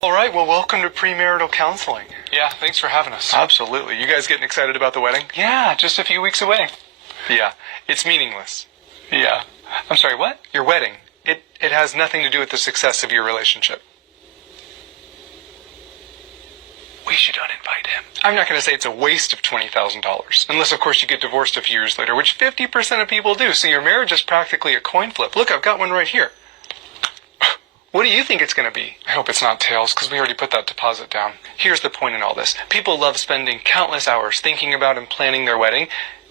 All right, well, welcome to premarital counseling. Yeah, thanks for having us. Absolutely. You guys getting excited about the wedding? Yeah, just a few weeks away. Yeah, it's meaningless. Yeah. I'm sorry, what? Your wedding. It has nothing to do with the success of your relationship. We should uninvite him. I'm not going to say it's a waste of $20,000, unless, of course, you get divorced a few years later, which 50% of people do, so your marriage is practically a coin flip. Look, I've got one right here. What do you think it's going to be? I hope it's not tails, because we already put that deposit down. Here's the point in all this. People love spending countless hours thinking about and planning their wedding.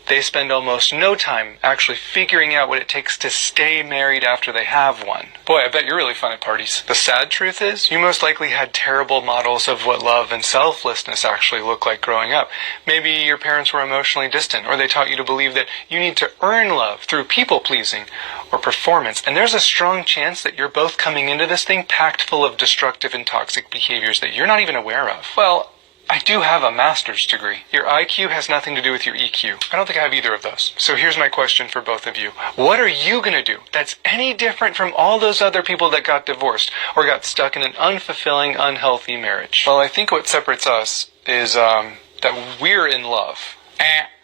They spend almost no time actually figuring out what it takes to stay married after they have one. Boy, I bet you're really fun at parties. The sad truth is, you most likely had terrible models of what love and selflessness actually look like growing up. Maybe your parents were emotionally distant, or they taught you to believe that you need to earn love through people-pleasing or performance. And there's a strong chance that you're both coming into this thing packed full of destructive and toxic behaviors that you're not even aware of. Well, I do have a master's degree. Your IQ has nothing to do with your EQ. I don't think I have either of those. So here's my question for both of you. What are you going to do that's any different from all those other people that got divorced or got stuck in an unfulfilling, unhealthy marriage? Well, I think what separates us is that we're in love.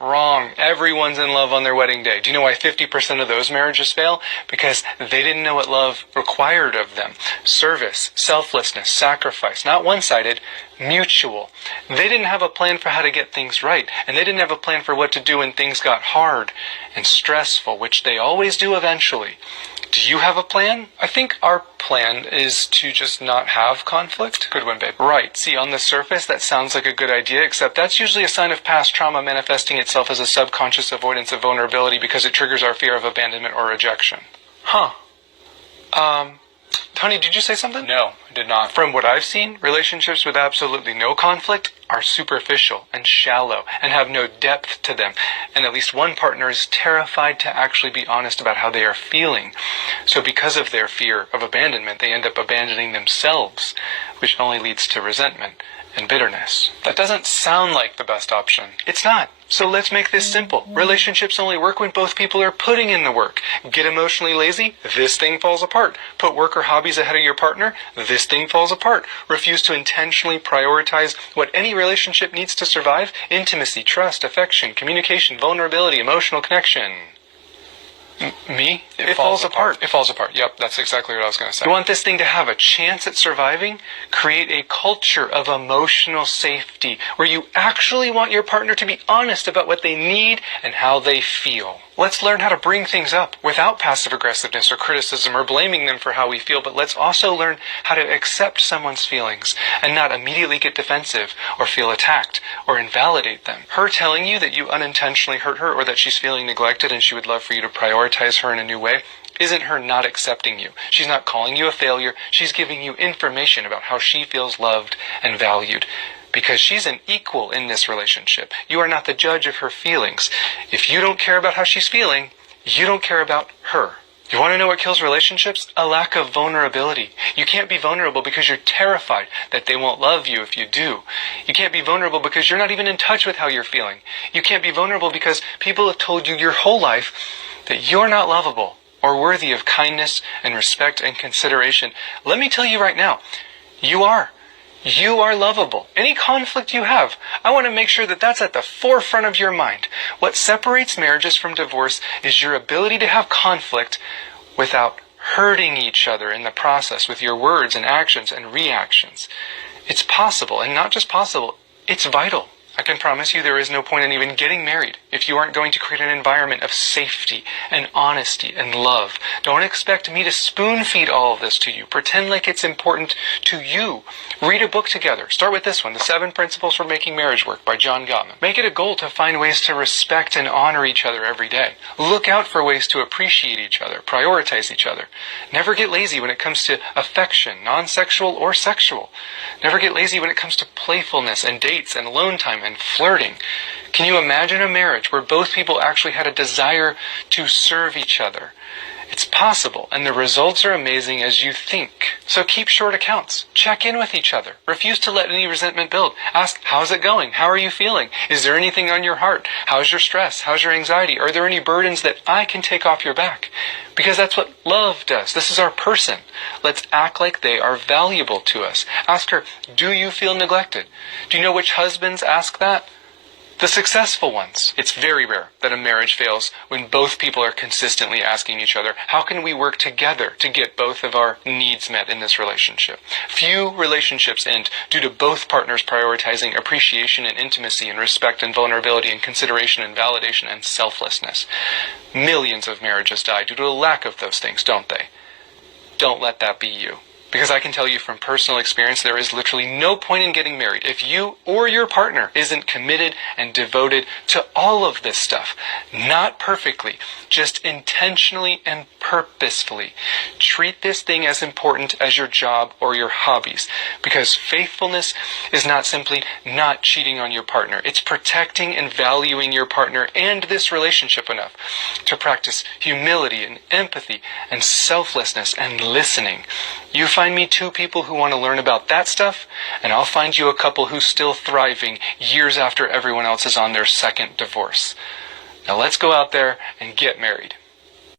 Wrong. Everyone's in love on their wedding day. Do you know why 50% of those marriages fail? Because they didn't know what love required of them. Service, selflessness, sacrifice. Not one-sided, mutual. They didn't have a plan for how to get things right. And they didn't have a plan for what to do when things got hard and stressful, which they always do eventually. Do you have a plan? I think our plan is to just not have conflict. Good one, babe. Right. See, on the surface, that sounds like a good idea, except that's usually a sign of past trauma manifesting itself as a subconscious avoidance of vulnerability because it triggers our fear of abandonment or rejection. Huh. Tony, did you say something? No, I did not. From what I've seen, relationships with absolutely no conflict are superficial and shallow and have no depth to them. And at least one partner is terrified to actually be honest about how they are feeling. So because of their fear of abandonment, they end up abandoning themselves, which only leads to resentment and bitterness. That doesn't sound like the best option. It's not. So let's make this simple. Relationships only work when both people are putting in the work. Get emotionally lazy, this thing falls apart. Put work or hobbies ahead of your partner, this thing falls apart. Refuse to intentionally prioritize what any relationship needs to survive: intimacy, trust, affection, communication, vulnerability, emotional connection. Me? It falls apart. It falls apart. Yep, that's exactly what I was going to say. You want this thing to have a chance at surviving? Create a culture of emotional safety where you actually want your partner to be honest about what they need and how they feel. Let's learn how to bring things up without passive aggressiveness or criticism or blaming them for how we feel, but let's also learn how to accept someone's feelings and not immediately get defensive or feel attacked or invalidate them. Her telling you that you unintentionally hurt her or that she's feeling neglected and she would love for you to prioritize her in a new way isn't her not accepting you. She's not calling you a failure. She's giving you information about how she feels loved and valued. Because she's an equal in this relationship. You are not the judge of her feelings. If you don't care about how she's feeling, you don't care about her. You want to know what kills relationships? A lack of vulnerability. You can't be vulnerable because you're terrified that they won't love you if you do. You can't be vulnerable because you're not even in touch with how you're feeling. You can't be vulnerable because people have told you your whole life that you're not lovable or worthy of kindness and respect and consideration. Let me tell you right now, you are. You are lovable. Any conflict you have, I want to make sure that that's at the forefront of your mind. What separates marriages from divorce is your ability to have conflict without hurting each other in the process with your words and actions and reactions. It's possible, and not just possible, it's vital. I can promise you there is no point in even getting married if you aren't going to create an environment of safety and honesty and love. Don't expect me to spoon feed all of this to you. Pretend like it's important to you. Read a book together. Start with this one, The 7 Principles for Making Marriage Work by John Gottman. Make it a goal to find ways to respect and honor each other every day. Look out for ways to appreciate each other, prioritize each other. Never get lazy when it comes to affection, non-sexual or sexual. Never get lazy when it comes to playfulness and dates and alone time and flirting. Can you imagine a marriage where both people actually had a desire to serve each other It's possible, and the results are amazing as you think. So keep short accounts. Check in with each other. Refuse to let any resentment build. Ask, how's it going? How are you feeling? Is there anything on your heart? How's your stress? How's your anxiety? Are there any burdens that I can take off your back? Because that's what love does. This is our person. Let's act like they are valuable to us. Ask her, do you feel neglected? Do you know which husbands ask that? The successful ones. It's very rare that a marriage fails when both people are consistently asking each other, how can we work together to get both of our needs met in this relationship? Few relationships end due to both partners prioritizing appreciation and intimacy and respect and vulnerability and consideration and validation and selflessness. Millions of marriages die due to a lack of those things, don't they? Don't let that be you. Because I can tell you from personal experience, there is literally no point in getting married if you or your partner isn't committed and devoted to all of this stuff. Not perfectly, just intentionally and purposefully. Treat this thing as important as your job or your hobbies. Because faithfulness is not simply not cheating on your partner. It's protecting and valuing your partner and this relationship enough to practice humility and empathy and selflessness and listening. You find me two people who want to learn about that stuff, and I'll find you a couple who's still thriving years after everyone else is on their second divorce. Now let's go out there and get married.